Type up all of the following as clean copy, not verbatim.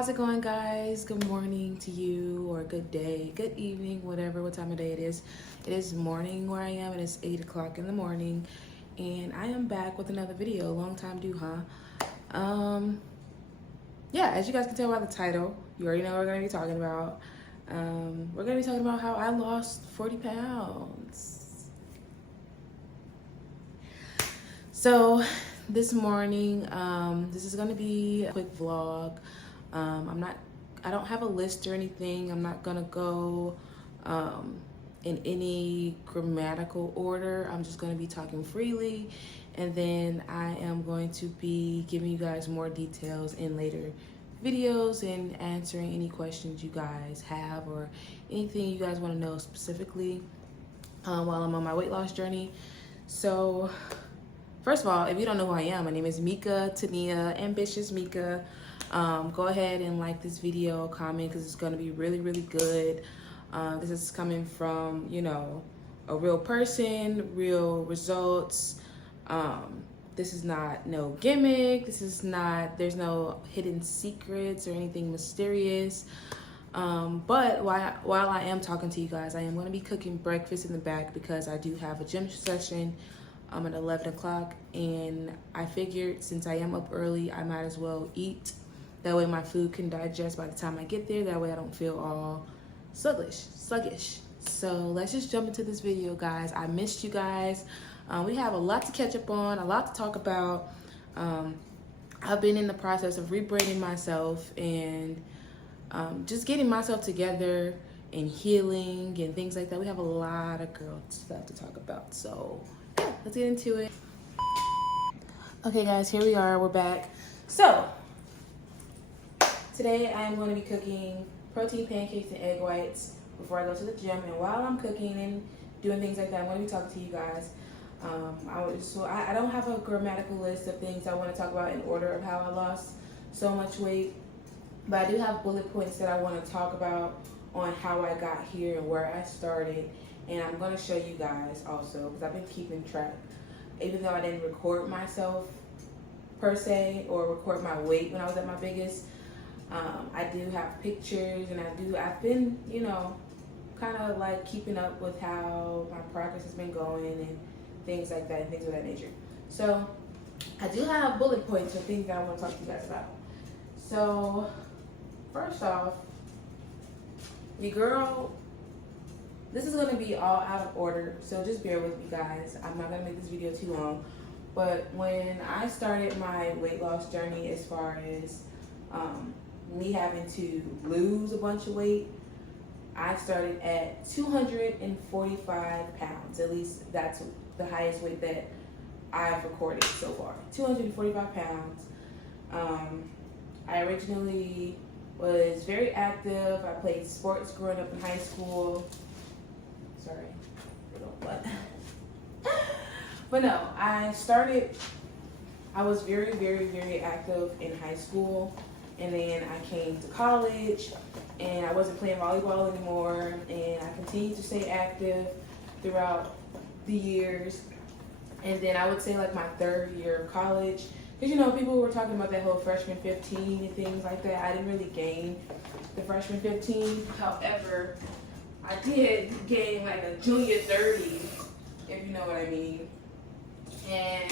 how's it going, guys? Good morning to you, or good day, good evening, whatever, what time of day it is. It is morning where I am. It is 8 o'clock in the morning, and I am back with another video. Long time due, huh? Yeah, as you guys can tell by the title, you already know what we're gonna be talking about. We're gonna be talking about how I lost 40 pounds. So this morning, this is gonna be a quick vlog. I don't have a list or anything. I'm not gonna go in any grammatical order. I'm just gonna be talking freely, and then I am going to be giving you guys more details in later videos and answering any questions you guys have or anything you guys want to know specifically while I'm on my weight loss journey. So first of all, if you don't know who I am, my name is Mika Tania, Ambitious Mika. Go ahead and like this video, comment, because it's going to be really, really good. This is coming from, you know, a real person, real results. This is not no gimmick. This is not, there's no hidden secrets or anything mysterious. But while I am talking to you guys, I am going to be cooking breakfast in the back because I do have a gym session at 11 o'clock, and I figured since I am up early, I might as well eat. That way my food can digest by the time I get there. That way I don't feel all sluggish. So let's just jump into this video, guys. I missed you guys. We have a lot to catch up on, a lot to talk about. I've been in the process of rebranding myself and just getting myself together and healing and things like that. We have a lot of girl stuff to talk about. So yeah, let's get into it. Okay, guys, here we are. We're back. So today I am going to be cooking protein pancakes and egg whites before I go to the gym. And while I'm cooking and doing things like that, I'm going to be talking to you guys. I don't have a grammatical list of things I want to talk about in order of how I lost so much weight, but I do have bullet points that I want to talk about on how I got here and where I started, and I'm going to show you guys also because I've been keeping track. Even though I didn't record myself per se or record my weight when I was at my biggest, I do have pictures, and I've been, you know, kind of like keeping up with how my progress has been going and things like that, and things of that nature. So I do have bullet points of things that I want to talk to you guys about. So first off, your girl, this is going to be all out of order, so just bear with me, guys. I'm not going to make this video too long, but when I started my weight loss journey, as far as me having to lose a bunch of weight, I started at 245 pounds. At least that's the highest weight that I've recorded so far. 245 pounds. I originally was very active. I played sports growing up in high school. Sorry, little butt. But no, I was very, very, very active in high school. And then I came to college, and I wasn't playing volleyball anymore, and I continued to stay active throughout the years. And then I would say like my third year of college, because, you know, people were talking about that whole freshman 15 and things like that. I didn't really gain the freshman 15. However, I did gain like a junior 30, if you know what I mean. And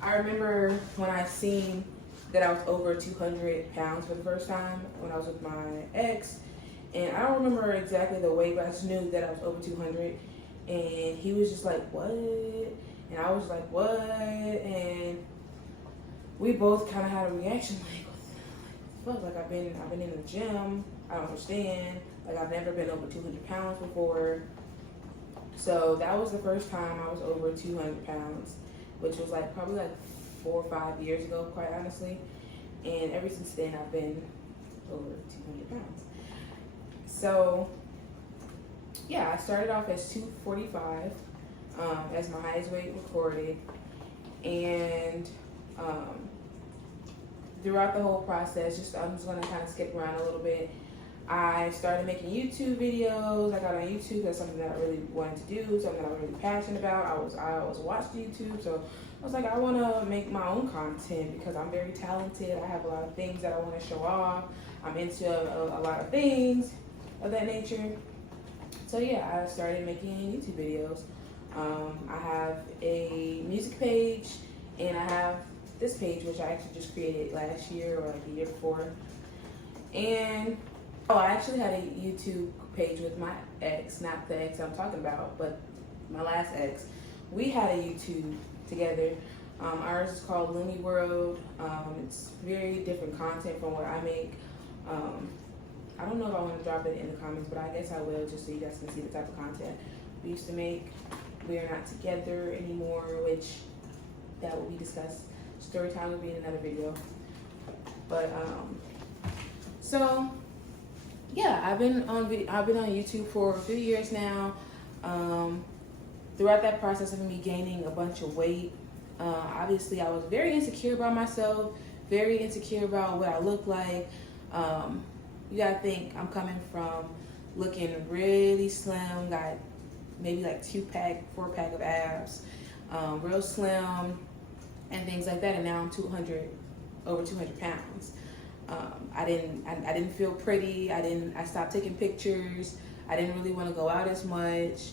I remember when I seen that I was over 200 pounds for the first time when I was with my ex. And I don't remember exactly the weight, but I just knew that I was over 200. And he was just like, what? And I was like, what? And we both kind of had a reaction like, fuck, like I've been in the gym. I don't understand. Like, I've never been over 200 pounds before. So that was the first time I was over 200 pounds, which was like probably like 4 or 5 years ago, quite honestly. And ever since then, I've been over 200 pounds. So yeah, I started off as 245 as my highest weight recorded. And throughout the whole process, I'm just gonna kind of skip around a little bit. I started making YouTube videos. I got on YouTube. That's something that I really wanted to do, something that I was really passionate about. I was watching YouTube, so I was like, I want to make my own content because I'm very talented. I have a lot of things that I want to show off. I'm into a lot of things of that nature. So yeah, I started making YouTube videos. I have a music page, and I have this page, which I actually just created last year or like the year before. And I actually had a YouTube page with my ex, not the ex I'm talking about, but my last ex. We had a YouTube together. Ours is called Lumi World. It's very different content from what I make. I don't know if I want to drop it in the comments, but I guess I will, just so you guys can see the type of content we used to make. We are not together anymore, which that will be discussed. Story time will be in another video. But so yeah, I've been on YouTube for a few years now. Throughout that process of me gaining a bunch of weight, obviously I was very insecure about myself, very insecure about what I look like. You gotta think, I'm coming from looking really slim, got maybe like 2-pack, 4-pack of abs, real slim and things like that, and now I'm over 200 pounds. I didn't feel pretty. I stopped taking pictures. I didn't really want to go out as much.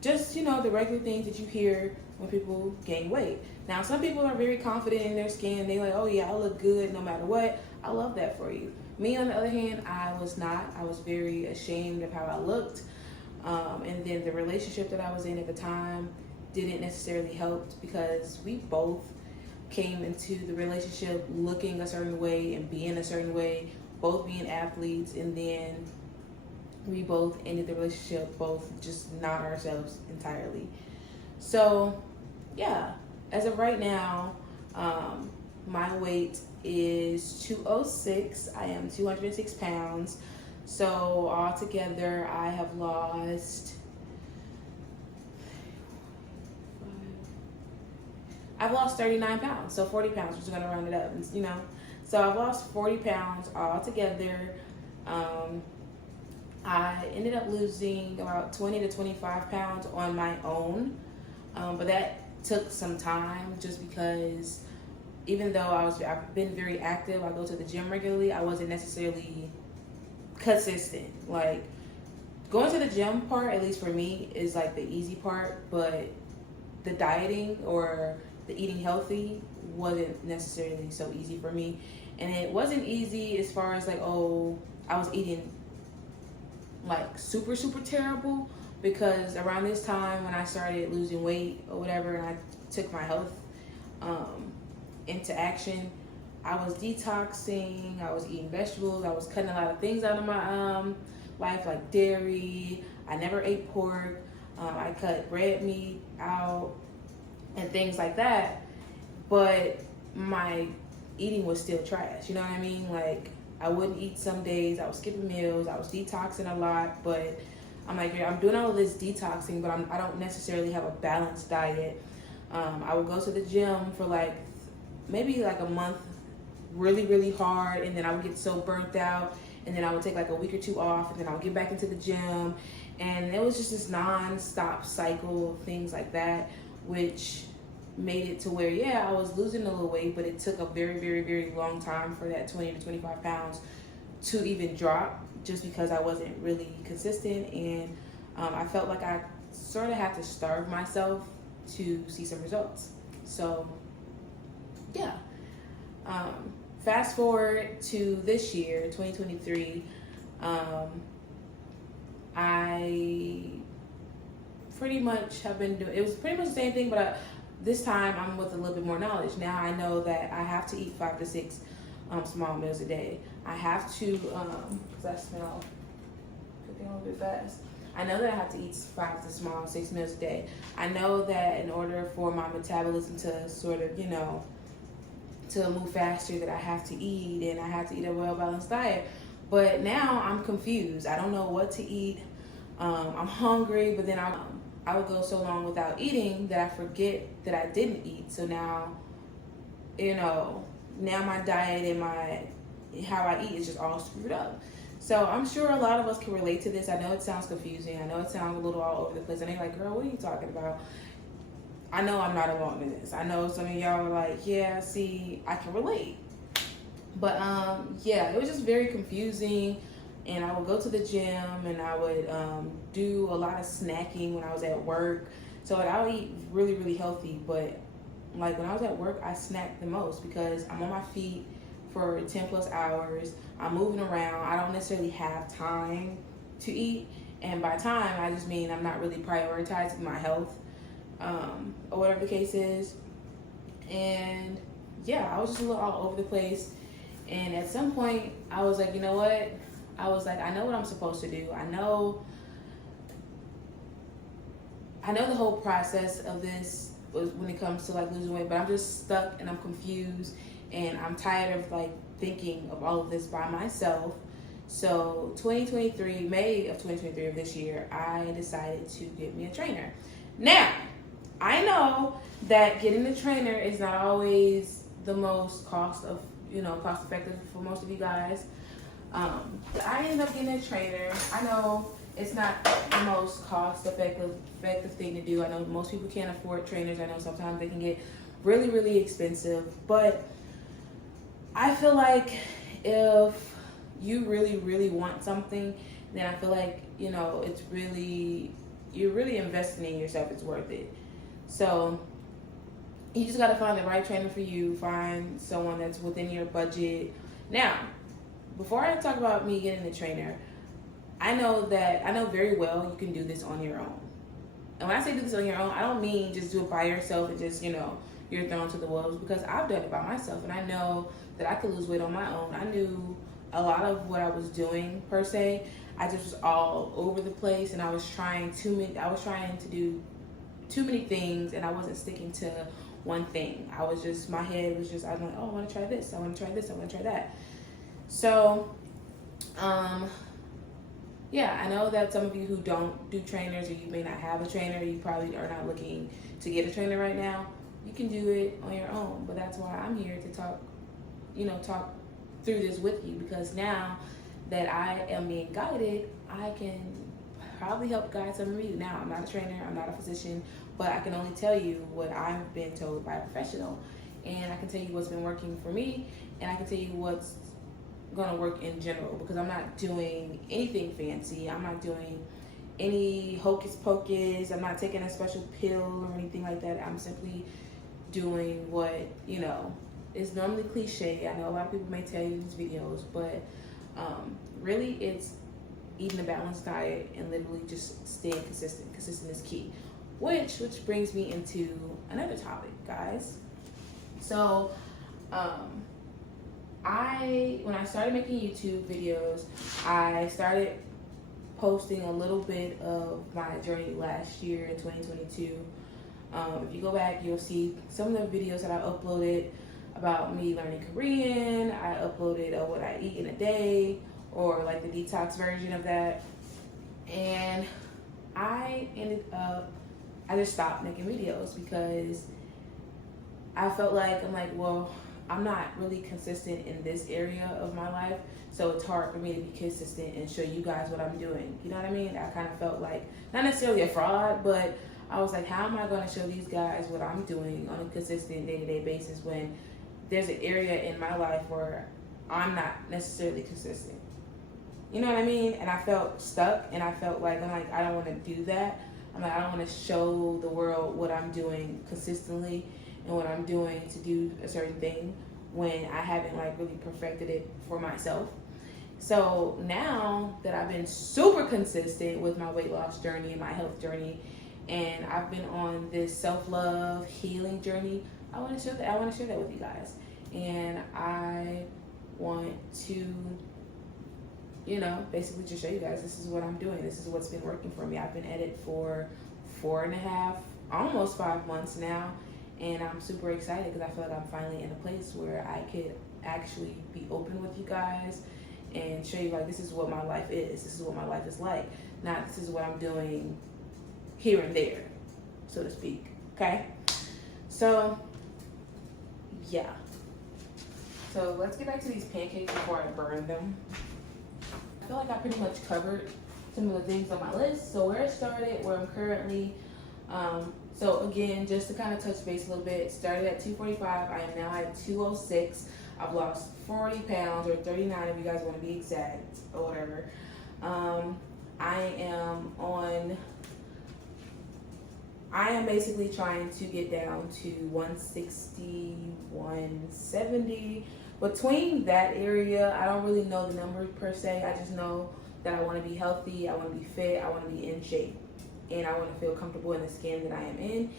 Just, you know, the regular things that you hear when people gain weight. Now, some people are very confident in their skin. They're like, oh yeah, I look good no matter what. I love that for you. Me, on the other hand, I was not. I was very ashamed of how I looked. And then the relationship that I was in at the time didn't necessarily help, because we both came into the relationship looking a certain way and being a certain way, both being athletes, and then we both ended the relationship both just not ourselves entirely. So yeah, as of right now, my weight is 206. I am 206 pounds. So altogether I have lost, I've lost 39 pounds, so 40 pounds, we're just gonna round it up, you know. So I've lost 40 pounds altogether. I ended up losing about 20 to 25 pounds on my own, but that took some time, just because even though I've been very active, I go to the gym regularly, I wasn't necessarily consistent. Like, going to the gym part, at least for me, is like the easy part, but the dieting or the eating healthy wasn't necessarily so easy for me. And it wasn't easy as far as like, oh, I was eating like super terrible, because around this time when I started losing weight or whatever, and I took my health into action, I was detoxing, I was eating vegetables, I was cutting a lot of things out of my life, like dairy. I never ate pork. I cut red meat out and things like that, but my eating was still trash, you know what I mean? Like, I wouldn't eat some days, I was skipping meals, I was detoxing a lot, but I'm like, I'm doing all of this detoxing, but I don't necessarily have a balanced diet. I would go to the gym for like maybe like a month, really hard, and then I would get so burnt out, and then I would take like a week or two off, and then I would get back into the gym, and it was just this non-stop cycle of things like that, which made it to where, yeah, I was losing a little weight, but it took a very long time for that 20 to 25 pounds to even drop, just because I wasn't really consistent, and I felt like I sort of had to starve myself to see some results. So yeah, fast forward to this year, 2023, I pretty much have been doing, it was pretty much the same thing, but this time I'm with a little bit more knowledge. Now I know that I have to eat 5 to 6 small meals a day. I have to, because I smell cooking a little bit fast. I know that I have to eat 5 to 6 meals a day. I know that in order for my metabolism to sort of, you know, to move faster, that I have to eat, and I have to eat a well-balanced diet. But now I'm confused. I don't know what to eat. I'm hungry, but then I would go so long without eating that I forget that I didn't eat. So now, you know, now my diet and how I eat is just all screwed up. So I'm sure a lot of us can relate to this. I know it sounds confusing. I know it sounds a little all over the place. And they're like, girl, what are you talking about? I know I'm not alone in this. I know some of y'all are like, yeah, see, I can relate. But yeah, it was just very confusing. And I would go to the gym and I would do a lot of snacking when I was at work. So like I would eat really, really healthy, but like when I was at work, I snacked the most because I'm on my feet for 10 plus hours. I'm moving around. I don't necessarily have time to eat. And by time, I just mean I'm not really prioritizing my health, or whatever the case is. And yeah, I was just a little all over the place. And at some point, I was like, you know what? I was like, I know what I'm supposed to do. I know the whole process of this was when it comes to like losing weight, but I'm just stuck and I'm confused and I'm tired of like thinking of all of this by myself. So 2023, May of 2023 of this year, I decided to get me a trainer. Now, I know that getting a trainer is not always the most cost effective for most of you guys. But I ended up getting a trainer. I know it's not the most cost effective thing to do. I know most people can't afford trainers. I know sometimes they can get really, really expensive. But I feel like if you really, really want something, then I feel like, it's really, you're really investing in yourself. It's worth it. So you just got to find the right trainer for you. Find someone that's within your budget. Now, before I talk about me getting a trainer, I know very well you can do this on your own. And when I say do this on your own, I don't mean just do it by yourself and just, you're thrown to the wolves, because I've done it by myself and I know that I could lose weight on my own. I knew a lot of what I was doing per se. I just was all over the place and I was trying to do too many things and I wasn't sticking to one thing. My head was just, I was like, oh, I want to try this, I want to try this, I want to try that. So, yeah, I know that some of you who don't do trainers or you may not have a trainer, you probably are not looking to get a trainer right now. You can do it on your own, but that's why I'm here to talk through this with you, because now that I am being guided, I can probably help guide some of you. Now, I'm not a trainer, I'm not a physician, but I can only tell you what I've been told by a professional, and I can tell you what's been working for me, and I can tell you what's gonna work in general, because I'm not doing anything fancy. I'm not doing any hocus pocus. I'm not taking a special pill or anything like that. I'm simply doing what, is normally cliche. I know a lot of people may tell you these videos, but really it's eating a balanced diet and literally just staying consistent. Consistent is key. Which brings me into another topic, guys. So, when I started making YouTube videos, I started posting a little bit of my journey last year in 2022. If you go back, you'll see some of the videos that I uploaded about me learning Korean. I uploaded what I eat in a day, or like the detox version of that. And I just stopped making videos because I felt like, I'm not really consistent in this area of my life, so it's hard for me to be consistent and show you guys what I'm doing. You know what I mean? I kind of felt like, not necessarily a fraud, but I was like, how am I going to show these guys what I'm doing on a consistent day-to-day basis when there's an area in my life where I'm not necessarily consistent? You know what I mean? And I felt stuck, and I felt like, I don't want to do that. I don't want to show the world what I'm doing consistently and what I'm doing to do a certain thing when I haven't really perfected it for myself. So now that I've been super consistent with my weight loss journey and my health journey, and I've been on this self-love healing journey, I want to share that with you guys. And I want to, basically just show you guys this is what I'm doing. This is what's been working for me. I've been at it for 4.5, almost 5 months now. And I'm super excited because I feel like I'm finally in a place where I could actually be open with you guys and show you this is what my life is. This is what my life is like. Not this is what I'm doing here and there, so to speak. Okay? So, yeah. So let's get back to these pancakes before I burn them. I feel like I pretty much covered some of the things on my list. So where I started, where I'm currently, So again, just to kind of touch base a little bit, started at 245. I am now at 206. I've lost 40 pounds, or 39 if you guys want to be exact, or whatever. I am basically trying to get down to 160, 170. Between that area, I don't really know the numbers per se. I just know that I want to be healthy, I want to be fit, I want to be in shape, and I want to feel comfortable in the skin that I am in.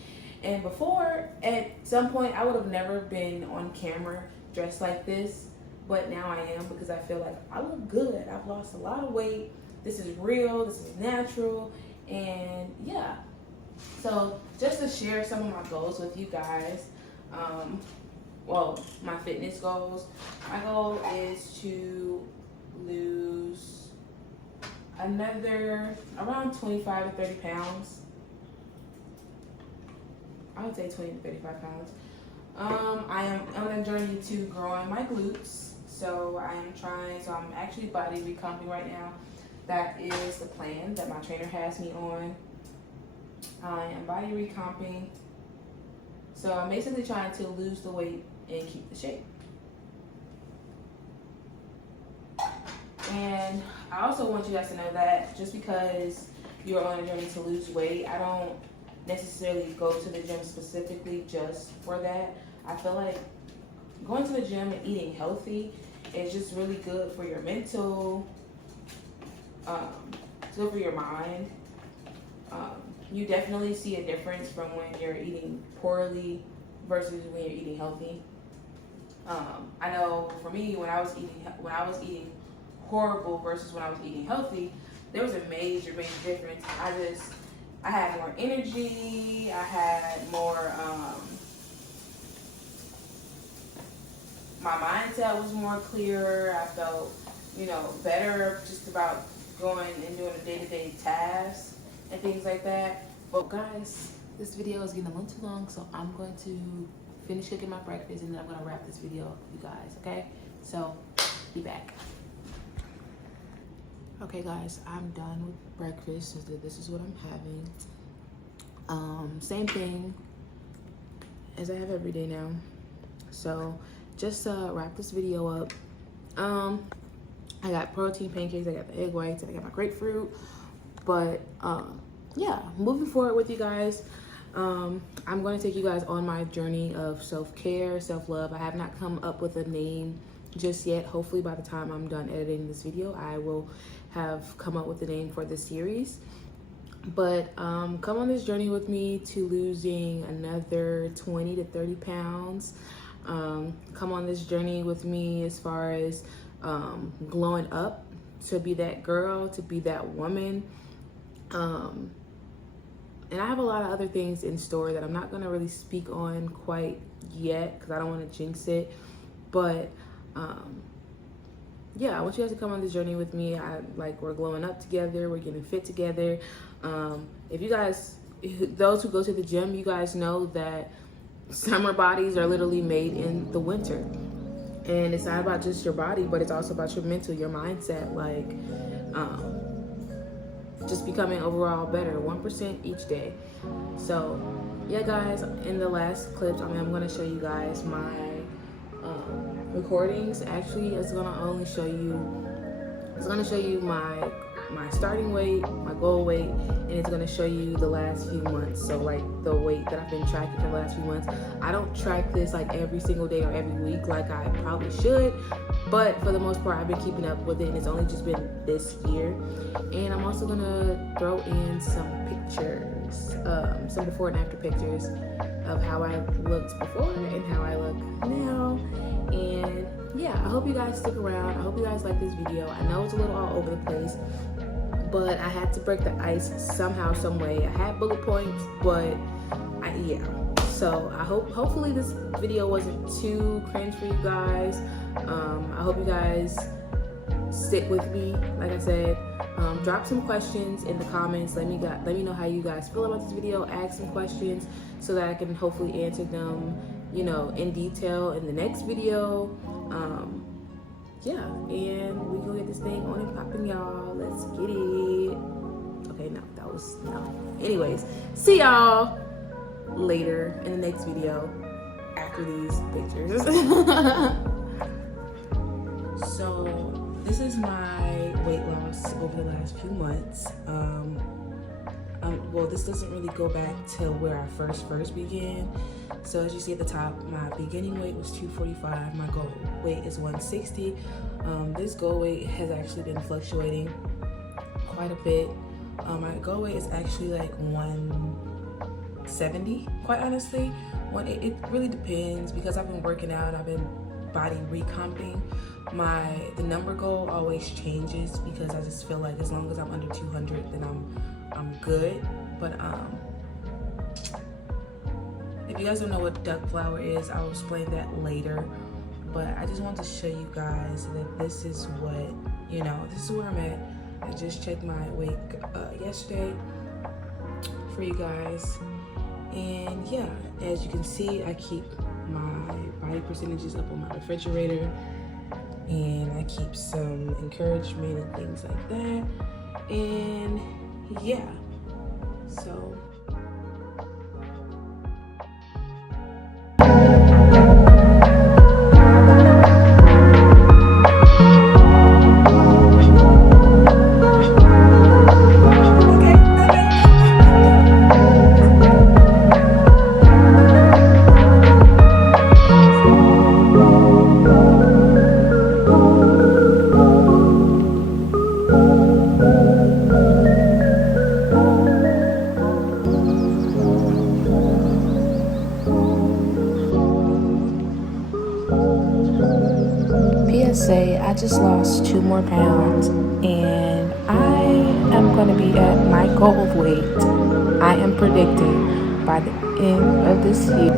And before, at some point, I would have never been on camera dressed like this, but now I am, because I feel like I look good. I've lost a lot of weight. This is real, this is natural, and yeah. So just to share some of my goals with you guys, well, my fitness goals. My goal is to lose another around 25 to 30 pounds. I would say 20 to 35 pounds. I am on a journey to growing my glutes. So I'm actually body recomping right now. That is the plan that my trainer has me on. I am body recomping. So I'm basically trying to lose the weight and keep the shape. And I also want you guys to know that just because you're on a journey to lose weight, I don't necessarily go to the gym specifically just for that. I feel like going to the gym and eating healthy is just really good for your mental, it's good for your mind. You definitely see a difference from when you're eating poorly versus when you're eating healthy. I know for me, when I was eating horrible versus when I was eating healthy, there was a major difference. I had more energy. I had more. My mindset was more clear. I felt, better just about going and doing the day-to-day tasks and things like that. But guys, this video is getting a little too long, so I'm going to finish cooking my breakfast and then I'm gonna wrap this video up, you guys, okay? So, be back. Okay guys, I'm done with breakfast. So this is what I'm having. Same thing as I have every day now. So, just to wrap this video up, I got protein pancakes, I got the egg whites, and I got my grapefruit. But yeah, moving forward with you guys, I'm going to take you guys on my journey of self-care, self-love. I have not come up with a name just yet. Hopefully by the time I'm done editing this video, I will have come up with a name for this series. But come on this journey with me to losing another 20 to 30 pounds. Come on this journey with me as far as glowing up, to be that girl, to be that woman. And I have a lot of other things in store that I'm not gonna really speak on quite yet because I don't want to jinx it. But yeah, I want you guys to come on this journey with me. We're glowing up together, we're getting fit together. If you guys, those who go to the gym, you guys know that summer bodies are literally made in the winter. And it's not about just your body, but it's also about your mental, your mindset, just becoming overall better, 1% each day. So yeah guys, in the last clips, I'm going to show you guys my recordings. Actually, it's going to show you my starting weight, my goal weight, and it's going to show you the last few months. So like the weight that I've been tracking for the last few months. I don't track this like every single day or every week like I probably should, but for the most part I've been keeping up with it, and it's only just been this year. And I'm also going to throw in some pictures, some before and after pictures of how I looked before and how I look now. And yeah, I hope you guys stick around. I hope you guys like this video. I know it's a little all over the place, but I had to break the ice somehow, some way. I had bullet points, but yeah. So I hopefully this video wasn't too cringe for you guys. I hope you guys stick with me. Like I said, drop some questions in the comments. Let me know how you guys feel about this video. Ask some questions so that I can hopefully answer them, in detail in the next video. Yeah, and we gonna get this thing on and popping, y'all. Let's get it. Okay, no. Anyways, see y'all. later in the next video after these pictures. So this is my weight loss over the last few months. Well, this doesn't really go back to where I first began. So as you see at the top, my beginning weight was 245. My goal weight is 160. This goal weight has actually been fluctuating quite a bit. My goal weight is actually like 170, quite honestly. It really depends because I've been working out, I've been body recomping. The number goal always changes because I just feel like as long as I'm under 200, then I'm good. But if you guys don't know what duck flower is, I'll explain that later. But I just want to show you guys that this is what, this is where I'm at. I just checked my weight yesterday for you guys. And yeah, as you can see, I keep my body percentages up on my refrigerator. And I keep some encouragement and things like that. And yeah, so. PSA, I just lost 2 more pounds and I am going to be at my goal weight. I am predicting by the end of this year.